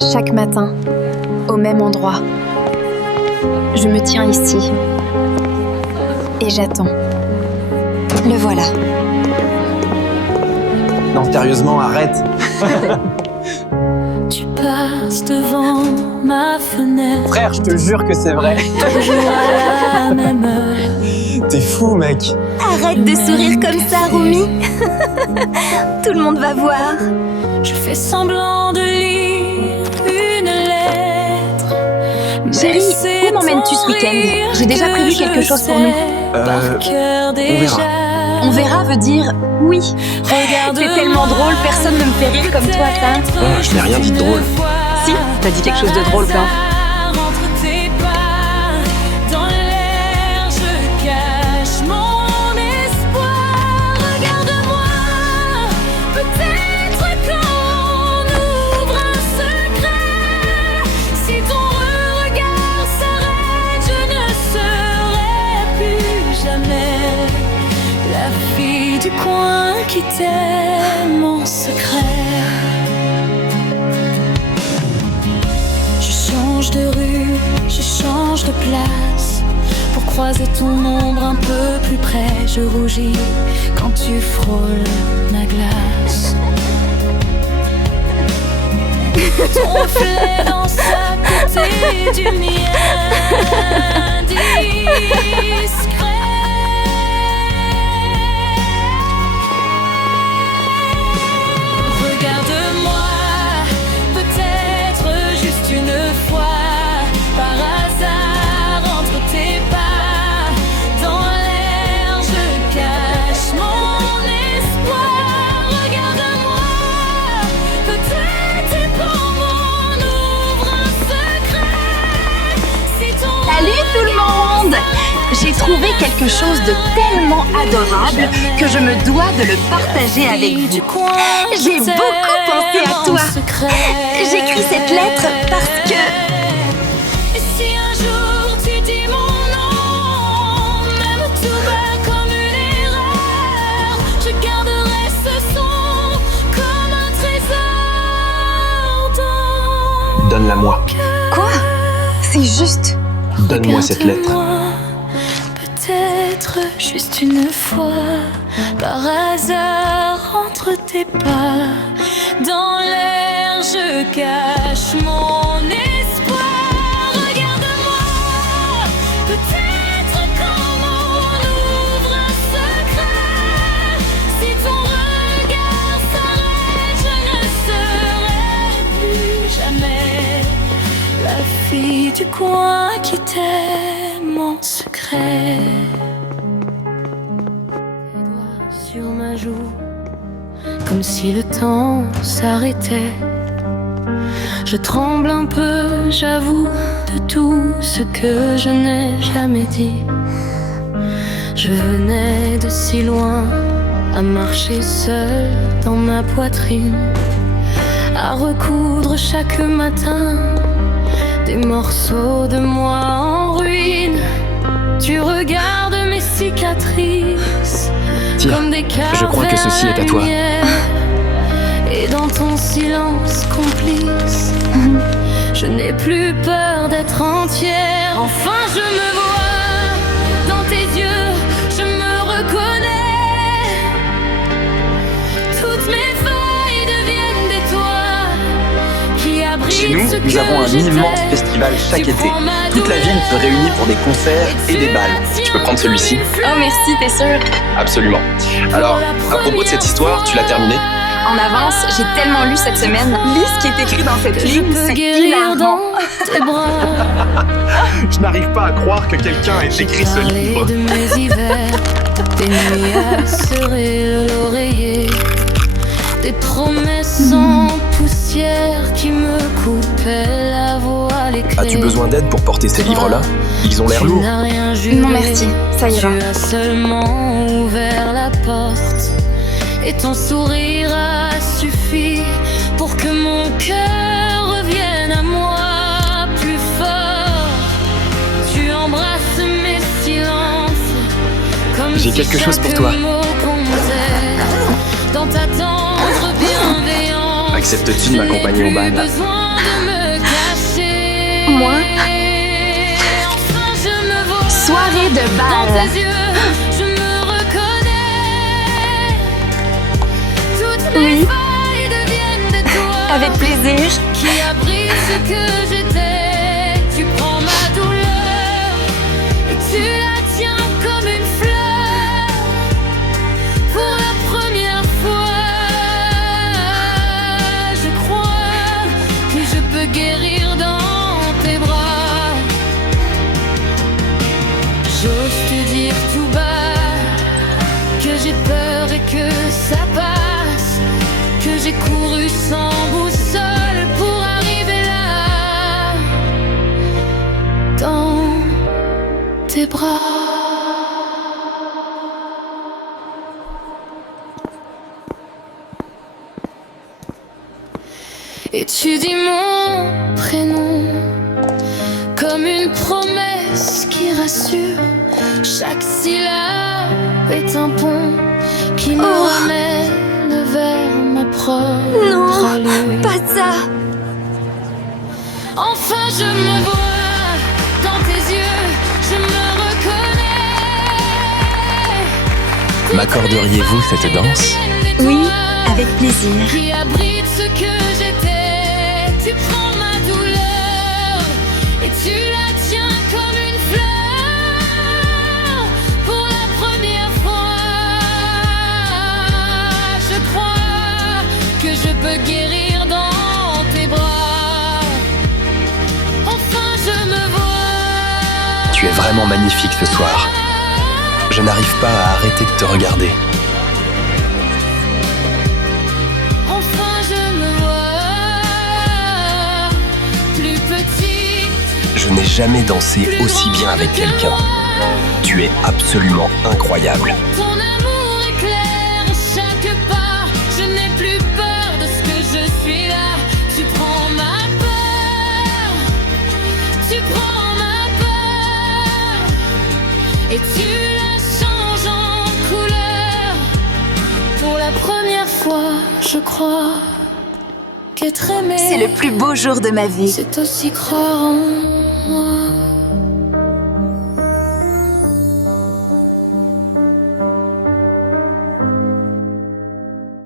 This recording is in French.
Chaque matin, au même endroit, je me tiens ici et j'attends. Le voilà. Non, sérieusement, arrête. Tu passes devant ma fenêtre. Frère, je te jure que c'est vrai. Toujours à la même heure. T'es fou, mec. Arrête de sourire comme ça, Romy. Tout le monde va voir. Je fais semblant de lire une lettre. Chérie, où m'emmènes-tu ce week-end? J'ai déjà prévu quelque chose pour nous. On verra. On verra veut dire oui. C'est tellement drôle, personne ne me fait rire comme toi, ça. Oh, je n'ai rien dit de drôle. Si, t'as dit quelque chose de drôle, quoi. Du coin qui t'aime en secret. Je change de rue, je change de place pour croiser ton ombre un peu plus près. Je rougis quand tu frôles ma glace. Ton reflet danse à côté du mien, discret. J'ai trouvé quelque chose de tellement adorable que je me dois de le partager avec vous. J'ai beaucoup pensé à toi. J'écris cette lettre parce que... Et si un jour tu dis mon nom, même tout bas comme une erreur, je garderai ce son comme un trésor dans... Donne-la-moi. Quoi? C'est juste... Donne-moi cette lettre. Peut-être juste une fois, par hasard, entre tes pas. Dans l'air, je cache mon espoir. Regarde-moi, peut-être quand on ouvre un secret. Si ton regard s'arrête, je ne serai plus jamais la fille du coin qui t'aime en secret. Tes doigts sur ma joue, comme si le temps s'arrêtait. Je tremble un peu, j'avoue, de tout ce que je n'ai jamais dit. Je venais de si loin, à marcher seule dans ma poitrine, à recoudre chaque matin des morceaux de moi en ruine. Tu regardes mes cicatrices. Tiens, comme des je crois que ceci est à toi. Et dans ton silence complice, je n'ai plus peur d'être entière. Enfin je me vois dans tes yeux, je me reconnais. Toutes mes failles deviennent des toits qui abritent Chez nous, ce nous que avons un j'étais. immense festival chaque Tu été. prends ma Toute la ville se réunit pour des concerts et des balles. Tu peux prendre celui-ci? Oh merci, t'es sûr? Absolument. Alors, à propos de cette histoire, tu l'as terminée? En avance, j'ai tellement lu cette semaine. Lis ce qui est écrit dans cette Je ligne, peux c'est guérir hilarant. dans tes bras. Je n'arrive pas à croire que quelqu'un ait écrit ce Parler livre. de mes hivers, des nuits à serrer l'oreiller, des promesses en poussière qui me coupaient la voix, les clés. As-tu besoin d'aide pour porter ces livres-là? Ils ont l'air Tu lourds. n'as rien juré. Non merci, ça ira. Tu as seulement ouvert la porte et ton sourire a suffi pour que mon cœur revienne à moi plus fort. Tu embrasses mes silences comme J'ai si quelque chose pour chaque toi. mot comptait dans ta tendre bienveillance. Acceptes-tu de m'accompagner au bal? J'ai plus besoin de me Moi, Enfin je me vois soirée de dans bal. tes yeux, je me reconnais. Toutes mes Oui. failles deviennent de toi. Avec plaisir. Qui abrite ce que j'étais. Tu prends ma douleur et tu la tiens comme une fleur. Pour la première fois, je crois que je peux guérir dans tes bras. J'ose te dire tout bas que j'ai peur et que ça passe, que j'ai couru sans boussole pour arriver là, dans tes bras. Et tu dis mon prénom comme une promesse qui rassure. Chaque syllabe est un pont qui nous ramène vers ma propre Non, allure. pas ça. Enfin je me vois dans tes yeux, je me reconnais. M'accorderiez-vous cette danse? Oui, avec plaisir. Qui abrite ce que j'étais. Tu prends ma douleur et tu la tiens comme une fleur. Pour la première fois, je crois que je peux guérir dans tes bras. Enfin je me vois. Tu es vraiment magnifique ce soir. Je n'arrive pas à arrêter de te regarder. Enfin je me vois plus petite. Je n'ai jamais dansé aussi bien avec quelqu'un. Tu es absolument incroyable. Ton amour éclaire chaque pas. Je n'ai plus peur de ce que je suis là. Tu prends ma peur. Tu prends ma peur. Et tu la changes en couleur. Pour la première fois, je crois qu'être aimé, C'est le plus beau jour de ma vie. c'est aussi croire en